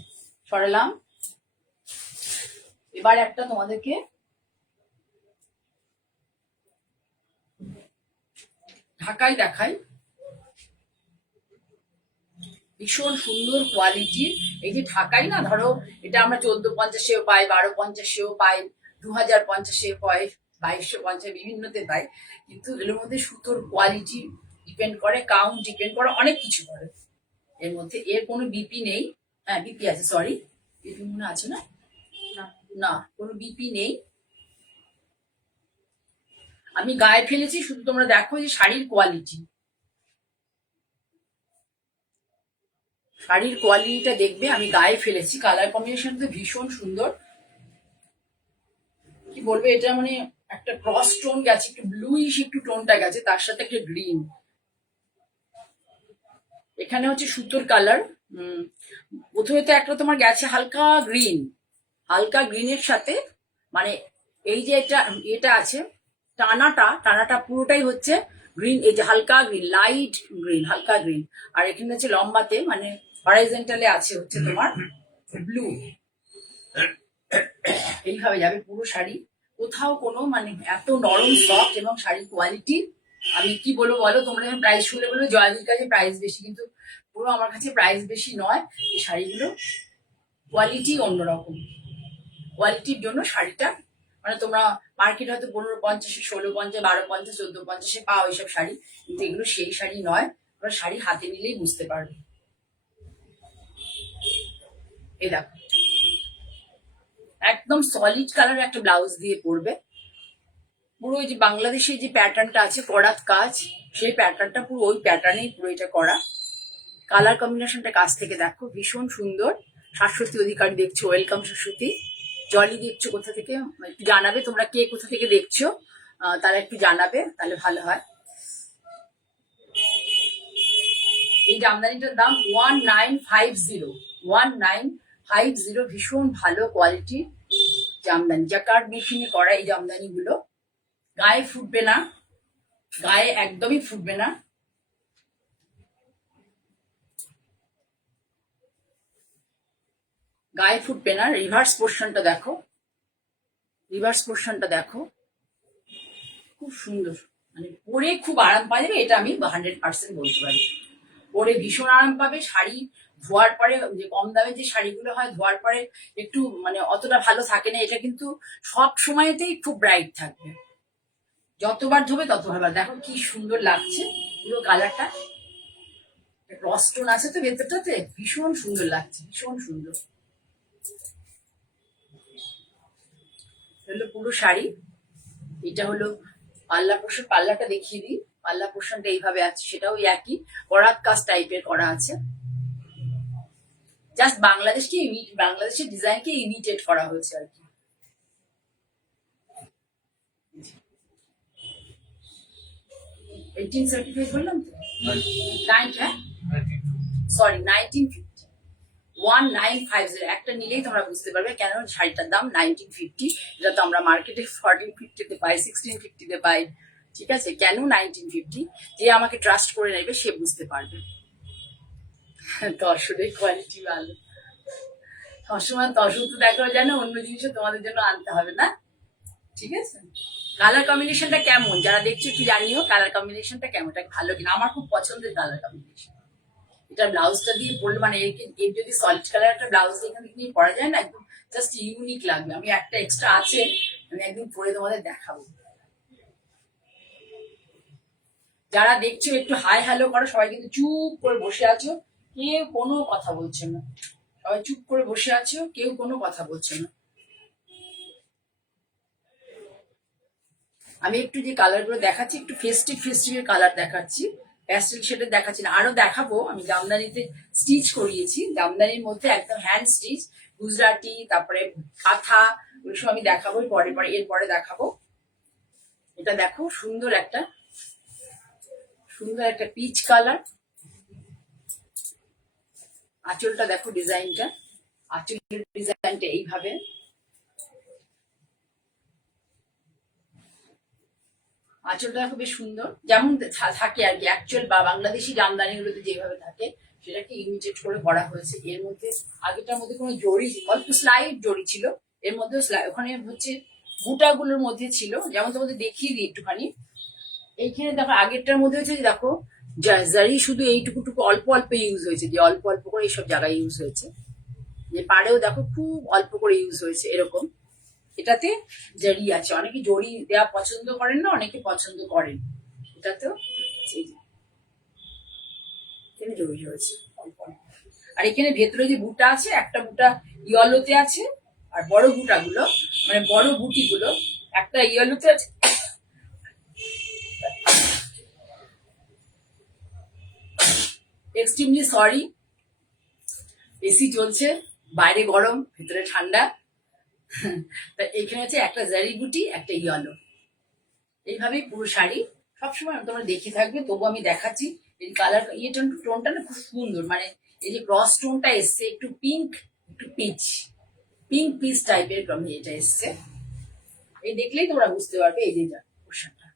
সরালাম। এবার একটা তোমাদেরকে ঢাকাই দেখাই, ভীষণ সুন্দর কোয়ালিটির। এই যে ঢাকাই না, ধরো এটা আমরা 1450-এও পাই, 1250-এও পাই, 2050-এও পাই, 2250 বিভিন্নতে পাই। কিন্তু এর মধ্যে সুতোর কোয়ালিটি ডিপেন্ড করে, কাউন্ট ডিপেন্ড করে, অনেক কিছু করে এর মধ্যে। এর কোনো বিপি নেই, হ্যাঁ বিপি আছে, সরি বিপি মনে আছে না, না কোনো বিপি নেই। আমি গায়ে ফেলেছি, শুধু তোমরা দেখো যে শাড়ির কোয়ালিটি, শাড়ির কোয়ালিটিটা দেখবে। আমি গায়ে ফেলেছি, কালার কম্বিনেশন তো ভীষণ সুন্দর। কি বলবে, এটা মানে একটা ক্রস টোন গেছে, একটু ব্লুইশ একটু টোনটা গেছে, তার সাথে একটা গ্রিন। এখানে হচ্ছে সুতোর কালার, প্রথমে তো একটা তোমার গেছে হালকা গ্রিন, হালকা গ্রিনের সাথে মানে এই যে এটা আছে টানাটা পুরোটাই হচ্ছে গ্রিন, এই যে হালকা গ্রিন, লাইট গ্রিন, হালকা গ্রিন। আর এখানে হচ্ছে লম্বাতে মানে হরাইজন্টালে আছে হচ্ছে তোমার ব্লু। এইভাবে যাবে পুরো শাড়ি, কোথাও কোনো মানে এত নরম সফট এবং শাড়ির কোয়ালিটি আমি কি বলবো বলো। তোমরা যখন প্রাইস শুনলে বলো জয়াদির কাছে প্রাইস বেশি, কিন্তু পুরো আমার কাছে প্রাইস বেশি নয়। এই শাড়িগুলো কোয়ালিটি অন্যরকম, কোয়ালিটির জন্য শাড়িটা মানে তোমরা মার্কেট হয়তো 1550, 1650, 1250, 1450 পাও এইসব শাড়ি, কিন্তু এগুলো সেই শাড়ি নয়। তোমরা শাড়ি হাতে নিলেই বুঝতে পারবে। এই দেখো একদম সলিড কালার একটা ব্লাউজ দিয়ে পরবে, পুরো ওই যে বাংলাদেশে যে প্যাটার্নটা আছে করাত কাজ, সেই প্যাটার্নটা পুরো ওই প্যাটার্নেই পুরো এটা করা। কালার কম্বিনেশনটা কাছ থেকে দেখো ভীষণ সুন্দর। শাশ্বতী অধিকারী দেখছো, ওয়েলকাম শাশ্বতী। জলি দেখছো কোথা থেকে একটু জানাবে, তোমরা কে কোথা থেকে দেখছো তারা একটু জানাবে, তাহলে ভালো হয়। এই জামদানিটার দাম 1950, 1950। ভীষণ ভালো কোয়ালিটির জামদানি, জাকার্ড মেশিনে করা এই জামদানি গুলো। গায়ে ফুটবে না, গায়ে একদমই ফুটবে না। গায়ে ফুটবে না। রিভার্স পোর্শনটা দেখো, রিভার্স পোর্শনটা দেখো, খুব সুন্দর, মানে পরে খুব আরাম পাওয়া যাবে, এটা আমি 100% বলতে পারি। পরে ভীষণ আরাম পাবে। শাড়ি ধোয়ার পরে যে কম দামে যে শাড়িগুলো হয় ধোয়ার পরে একটু মানে অতটা ভালো থাকে না, এটা কিন্তু সব সময়তেই খুব ব্রাইট থাকবে, যতবার ধোবে তত ভালো। দেখো কি সুন্দর লাগছে পুরো কালারটা, রস্টোন আছে তো ভেতরটাতে, ভীষণ সুন্দর লাগছে, ভীষণ সুন্দর। হলো পুরো শাড়ি। এটা হলো পাল্লা পোর্শন, পাল্লাটা দেখিয়ে দিই। পাল্লা পোর্শনটা এইভাবে আছে, সেটাও একই করাত কাজ টাইপের করা আছে, জাস্ট বাংলাদেশের ডিজাইনকে ইমিটেট করা হয়েছে আর কি। 1875 বললাম তো, হ্যাঁ সরি 1950, 1950। একটা নিলেই তোমরা বুঝতে পারবে কেন শাড়িটার দাম 1950। এটা তো আমরা মার্কেটে 1450-তে পাই, 1650-তে পাই। ঠিক আছে, কেন 1950? যে আমাকে ট্রাস্ট করে নেবে সে বুঝতে পারবে। তসরের কোয়ালিটি ভালো। সবসময় তসর তো দেখো জানো, অন্য জিনিসও তোমাদের জন্য আনতে হবে না। ঠিক আছে, কালার কম্বিনেশনটা কেমন যারা দেখছো একটু জানিও, কালার কম্বিনেশনটা কেমন, এটা ভালো কিনা। আমার খুব পছন্দের কালার কম্বিনেশন। এটা ব্লাউজটা দিয়ে পরলে মানে এর যদি সলিড কালার একটা ব্লাউজ এখান থেকে নিয়ে পরা যায় না, একদম জাস্ট ইউনিক লাগবে। আমি একটা এক্সট্রা আছে, আমি একদিন পরে তোমাদের দেখাবো। যারা দেখছো একটু হাই হ্যালো করো। সবাই কিন্তু চুপ করে বসে আছো, কেউ কোনো কথা বলছে না। সবাই চুপ করে বসে আছো, কেউ কোনো কথা বলছে না। আমি একটু যে কালার গুলো দেখাচ্ছি একটু ফেস্টিভ ফেস্টিভের কালার দেখাচ্ছি, প্যাস্টেল শেডের দেখাচ্ছি না। আরো দেখাবো, আমি জামদানিতে স্টিচ করিয়েছি, জামদানির মধ্যে একদম হ্যান্ড স্টিচ, গুজরাটি, তারপরে কাঁথা, ওইসব আমি দেখাবো এরপরে দেখাবো। এটা দেখো সুন্দর একটা পিচ কালার। আঁচলটা দেখো, ডিজাইনটা, আঁচলের ডিজাইনটা এইভাবে। আঁচলটা দেখো বেশ সুন্দর, যেমন থাকে আর কি অ্যাকচুয়াল বা বাংলাদেশি জামদানিগুলোতে যেভাবে থাকে সেটাকে ইমিটেট করে করা হয়েছে। এর মধ্যে আগেটার মধ্যে কোনো জড়ি, অল্প স্লাইড জড়ি ছিল, এর মধ্যে ওখানে হচ্ছে বুটাগুলোর মধ্যে ছিল। যেমন তোমাদের দেখিয়ে দিই একটুখানি, এইখানে দেখো আগেরটার মধ্যে হচ্ছে দেখো জারি শুধু এইটুকুটুকু অল্প অল্প ইউজ হয়েছে, যে অল্প অল্প করে এইসব জায়গায় ইউজ হয়েছে, যে পাড়েও দেখো খুব অল্প করে ইউজ হয়েছে এরকম। এটাতে জড়ি আছে, অনেকে জড়ি দেওয়া পছন্দ করেন না, অনেকে পছন্দ করেন। এটাতেও এখানে জড়ি রয়েছে আর এখানে ভেতরে যে বুটা আছে, একটা বুটা ইয়েলোতে আছে, আর বড় বুটাগুলো মানে বড় বুটিগুলো একটা ইয়েলোতে আছে। এক্সট্রিমলি সরি, এসি চলছে, বাইরে গরম ভেতরে ঠান্ডা। তা এখানে হচ্ছে একটা জারি বুটি, একটা ইয়েলো, এইভাবেই পুরো শাড়ি সবসময় তোমরা দেখে থাকবে। তবু আমি দেখাচ্ছি এই কালার টোনটা না খুব সুন্দর, মানে এই যে ক্রস টোনটা এসছে একটু পিঙ্ক, একটু পিচ টাইপের এটা এসছে। এই দেখলেই তোমরা বুঝতে পারবে, এই যে পোর্শনটা,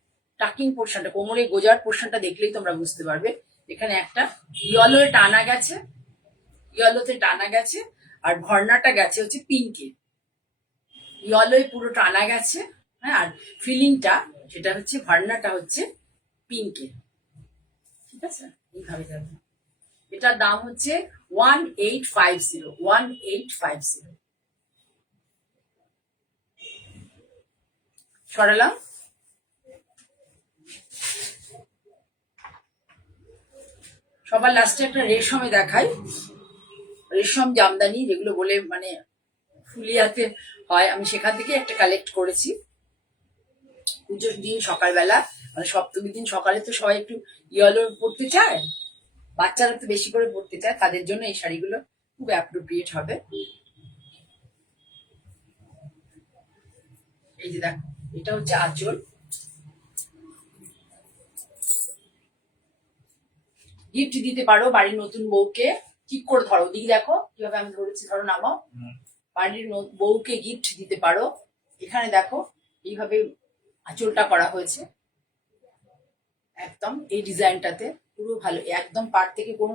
টাকিং পোর্শনটা, কোমরে গোজার পোর্শনটা দেখলেই তোমরা বুঝতে পারবে। এখানে একটা ইয়েলোতে টানা গেছে, আর ভর্নাটা গেছে হচ্ছে পিঙ্কে, ইয়েলোয় পুরো টানা গেছে। হ্যাঁ, আর ফিলিংটা সেটা হচ্ছে ভর্নাটা হচ্ছে পিঙ্কে। ঠিক আছে, এইভাবে যাবে। এটার দাম হচ্ছে 1850। সরালাম। সবার লাস্টে একটা রেশমে দেখাই, রেশম জামদানি যেগুলো বলে মানে ফুলিয়াতে হয়, আমি সেখান থেকে একটা কালেক্ট করেছি। পুজোর দিন সকালবেলা মানে সপ্তমীর দিন সকালে তো সবাই একটু ইয়েলো পরতে চায়, বাচ্চারা তো বেশি করে পরতে চায়, তাদের জন্য এই শাড়িগুলো খুব অ্যাপ্রোপ্রিয়েট হবে। এই যে দেখো, এটা হচ্ছে আঁচল। গিফট দিতে পারো বাড়ির নতুন বউকে, ঠিক করে ধরো, দিকে দেখো কিভাবে আমি ধরেছি, ধরো নামাও। বাড়ির বউকে গিফট দিতে পারো। এখানে দেখো এইভাবে আঁচলটা করা হয়েছে একদম এই ডিজাইনটাতে, পুরো ভালো একদম। পাড় থেকে কোনো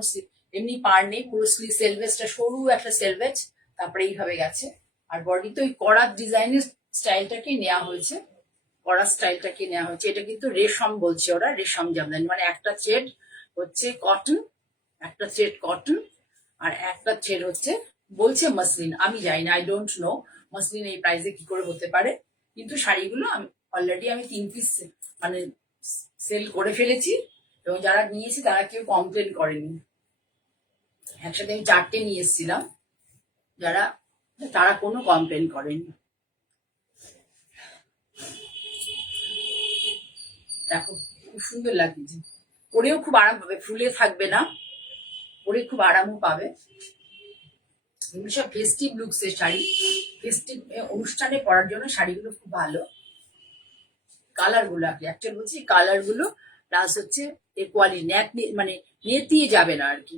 এমনি পাড় নেই, পুরো সেলভেজটা সরু একটা সেলভেজ, তারপরে এইভাবে গেছে। আর বডি তো ওই কড়া ডিজাইনের স্টাইলটাকে নেওয়া হয়েছে, এটা কিন্তু রেশম বলছে ওরা, রেশম জামদানি, মানে একটা থ্রেড হচ্ছে কটন, একটা থ্রেড কটন, আর একটা থ্রেড হচ্ছে বলছে মসলিন। আমি জানি না, আই ডোন্ট নো মসলিন এই প্রাইসে কি করে হতে পারে। কিন্তু শাড়িগুলো অলরেডি আমি 3 পিস মানে সেল করে ফেলেছি, এবং যারা নিয়েছে তারা কেউ কমপ্লেন করেনি। একসাথে আমি 4টে নিয়ে এসেছিলাম, তারা কোনো কমপ্লেন করেনি। দেখো খুব সুন্দর লাগছে, পরেও খুব আরাম পাবে, ফুলে থাকবে না, পরে খুব আরামও পাবে। এগুলো সব ফেস্টিভ লুকস এর শাড়ি, ফেস্টিভ অনুষ্ঠানে পরার জন্য শাড়িগুলো খুব ভালো। কালার গুলো অ্যাকচুয়াল বলছি, কালার গুলো প্লাস হচ্ছে এর কোয়ালিটি, মানে নেতিয়ে যাবে না আর কি।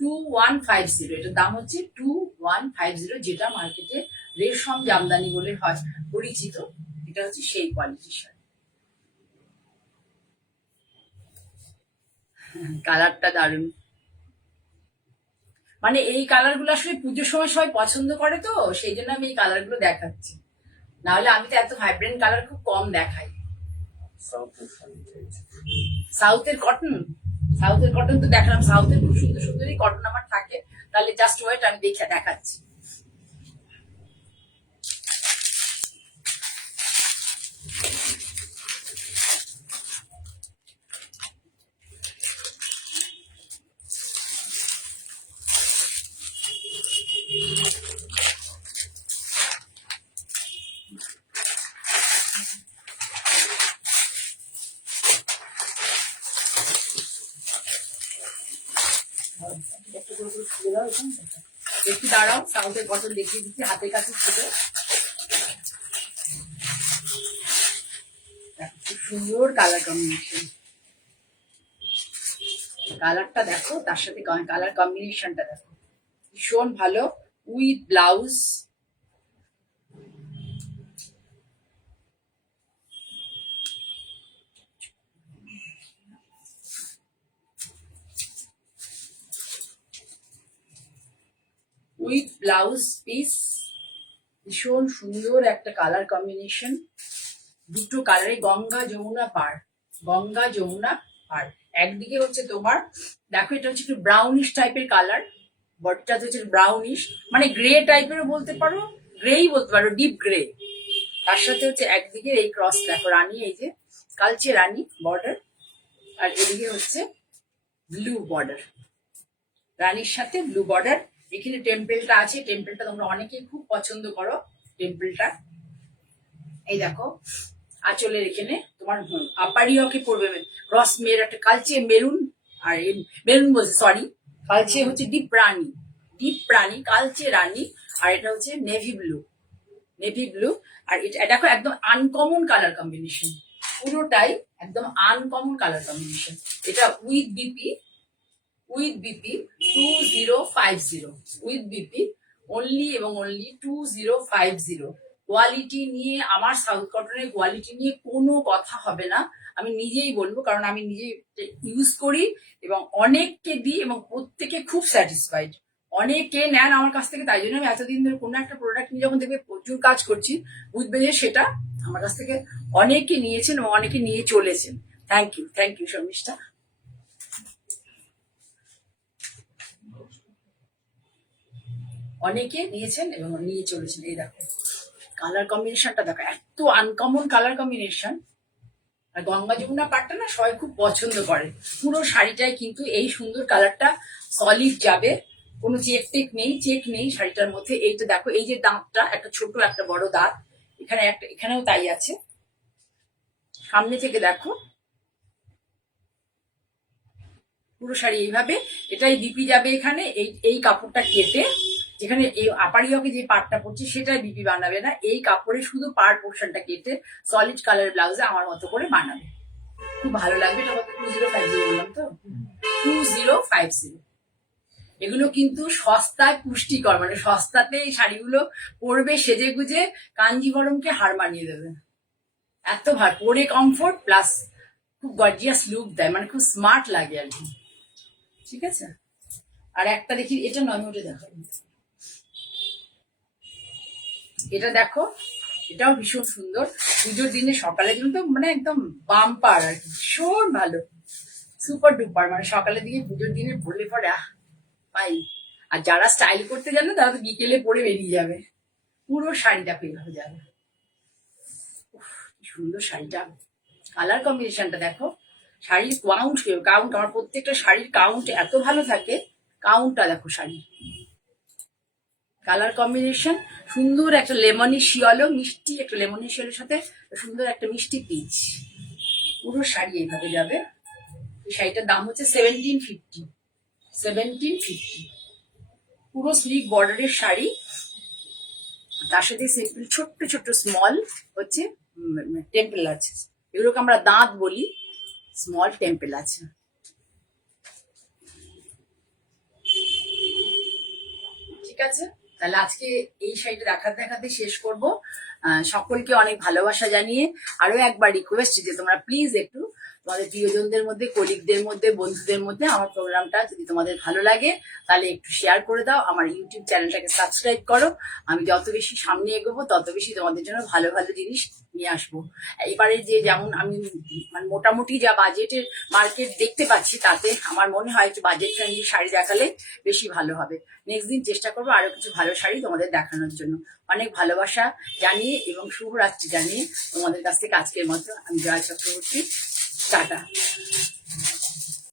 2150, এটার দাম হচ্ছে 2150, যেটা মার্কেটে রেশম জামদানি বলে হয় পরিচিত। এটা হচ্ছে সেই কোয়ালিটির শাড়ি। কালারটা দারুণ, মানে এই কালার গুলো আসলে পুজোর সময় সবাই পছন্দ করে, তো সেই জন্য আমি এই কালার গুলো দেখাচ্ছি, নাহলে আমি তো এত ভাইব্রেন্ট কালার খুব কম দেখাই। সাউথের কটন, সাউথের কটন তো দেখালাম, সাউথের খুব সুন্দর সুন্দরই কটন আমার থাকে। তাহলে জাস্ট ওয়েট, আমি দেখে দেখাচ্ছি। একটু দাঁড়াও, সাউথের কটন দেখিয়ে দিচ্ছি হাতের কাছে ছিল। খুব সুন্দর কালার কম্বিনেশন, কালারটা দেখো, তার সাথে কালার কম্বিনেশনটা দেখো, ভীষণ ভালো। With blouse, with blouse piece, ভীষণ সুন্দর একটা কালার কম্বিনেশন। দুটো কালারে গঙ্গা যমুনা পার, গঙ্গা যমুনা পার। একদিকে হচ্ছে তোমার দেখো, এটা হচ্ছে একটু ব্রাউনিশ টাইপের কালার, বডিটা হচ্ছে ব্রাউনিশ, মানে গ্রে টাইপের বলতে পারো, গ্রেই বলতে পারো, ডিপ গ্রে। তার সাথে হচ্ছে একদিকে এই ক্রস দেখো রানী, এই যে কালচে রানী বর্ডার, আর এদিকে হচ্ছে ব্লু বর্ডার, রানীর সাথে ব্লু বর্ডার। এখানে টেম্পেলটা আছে, টেম্পেলটা তোমরা অনেকেই খুব পছন্দ করো টেম্পেলটা। এই দেখো আঁচলের এখানে তোমার আপারিওকে পড়বে ক্রস মেয়ের একটা কালচে মেরুন, আর মেরুন বলছে সরি, কালচে হচ্ছে ডিপ রানী, ডিপ রানী কালচে রানী, আর এটা হচ্ছে নেভি ব্লু, নেভি ব্লু। আর এটা দেখো একদম আনকমন কালার কম্বিনেশন, পুরোটাই একদম আনকমন কালার কম্বিনেশন। এটা with BP, with BP 2050, with BP only এবং অনলি 2050। কোয়ালিটি নিয়ে আমার সাউথ কটনের কোয়ালিটি নিয়ে কোনো কথা হবে না, আমি নিজেই বলবো, কারণ আমি নিজে ইউজ করি এবং অনেককে দিই এবং প্রত্যেকে খুব স্যাটিসফাইড, অনেকে নেন আমার কাছ থেকে। তাই জন্য আমি এতদিন ধরে কোনো একটা প্রোডাক্ট নিয়ে যখন দেখবে প্রচুর কাজ করছি, বুঝবে যে সেটা আমার কাছ থেকে অনেকে নিয়েছেন এবং অনেকে নিয়ে চলেছেন। Thank you, thank you Sharmistha. অনেকে নিয়েছেন এবং নিয়ে চলেছেন। এই দেখো কালার কম্বিনেশনটা দেখো, এত আনকমন কালার কম্বিনেশন। আর গঙ্গা যমুনা পাটটা না সবাই খুব পছন্দ করে, পুরো শাড়িটায় কিন্তু এই সুন্দর কালারটা সলিড যাবে, কোনো চেক টেক নেই, চেক নেই শাড়িটার মধ্যে। এইটা দেখো, এই যে দাঁতটা একটা ছোট একটা বড় দাঁত, এখানে একটা, এখানেও তাই আছে। সামনে থেকে দেখো পুরো শাড়ি এইভাবে, এটাই বিপি যাবে এখানে। এই কাপড়টা কেটে, যেখানে এই আপারিয়কে যে পাটটা পড়ছে সেটাই বিপি বানাবে না, এই কাপড়ে শুধু পার পোর্শনটা কেটে সলিড কালার ব্লাউজে আমার মতো করে বানাবে, খুব ভালো লাগবে। এটা কত 2050 বললাম তো, 2050। এগুলো কিন্তু সস্তায় পুষ্টিকর, মানে সস্তাতে এই শাড়িগুলো পরবে সেজে গুজে কাঞ্জিভরমকে হার মানিয়ে দেবে। এত ভার পরে কমফোর্ট প্লাস খুব গর্জিয়াস লুক দেয়, মানে খুব স্মার্ট লাগে আর কি। ঠিক আছে, আর একটা দেখি, এটা নয় ওটা দেখো, এটা দেখো, এটাও ভীষণ সুন্দর। পুজোর দিনে সকালের জন্য তো মানে একদম বাম্পার আর কি, ভীষণ ভালো, সুপার ডুপার, মানে সকালের দিকে পুজোর দিনে পরলে পরে পাই। আর যারা স্টাইল করতে জানো তারা তো বিকেলে পরে বেরিয়ে যাবে, পুরো শাড়িটা পেয়ে যাবে। সুন্দর শাড়িটা, কালার কম্বিনেশনটা দেখো, শাড়ির কাউন্ট আমার প্রত্যেকটা শাড়ির কাউন্ট এত ভালো থাকে, কাউন্টটা দেখো শাড়ির কালার কম্বিনেশন। সুন্দর একটা লেমনি শিয়ালো, মিষ্টি একটা লেমনি শিয়ালের সাথে সুন্দর একটা মিষ্টি পিচ, পুরো শাড়ি এইভাবে যাবে। এই শাড়িটার দাম হচ্ছে 1750, 1750, পুরো স্লিক বর্ডারের শাড়ি। তার সাথে সিম্পল ছোট্ট ছোট্ট স্মল হচ্ছে টেম্পল আছে, এগুলোকে আমরা দাঁত বলি, স্মল টেম্পল আছে। ঠিক আছে, তাহলে আজকে এই শাড়িটা দেখাতে দেখাতে শেষ করব। সকলকে অনেক ভালোবাসা জানিয়ে আরো একবার রিকোয়েস্ট যে তোমরা প্লিজ একটু তোমাদের প্রিয়জনদের মধ্যে, কলিগদের মধ্যে, বন্ধুদের মধ্যে আমার প্রোগ্রামটা যদি তোমাদের ভালো লাগে তাহলে একটু শেয়ার করে দাও। আমার ইউটিউব চ্যানেলটাকে সাবস্ক্রাইব করো। আমি যত বেশি সামনে এগোবো তত বেশি তোমাদের জন্য ভালো ভালো জিনিস নিয়ে আসবো। এবারে যে যেমন আমি মানে মোটামুটি যা বাজেটের মার্কেট দেখতে পাচ্ছি তাতে আমার মনে হয় একটু বাজেট ফ্রেন্ডলি শাড়ি দেখালে বেশি ভালো হবে। নেক্সট দিন চেষ্টা করবো আরো কিছু ভালো শাড়ি তোমাদের দেখানোর জন্য। অনেক ভালোবাসা জানিয়ে এবং শুভরাত্রি জানিয়ে তোমাদের কাছ থেকে আজকের মতো আমি জয়া চক্রবর্তী, টাটা।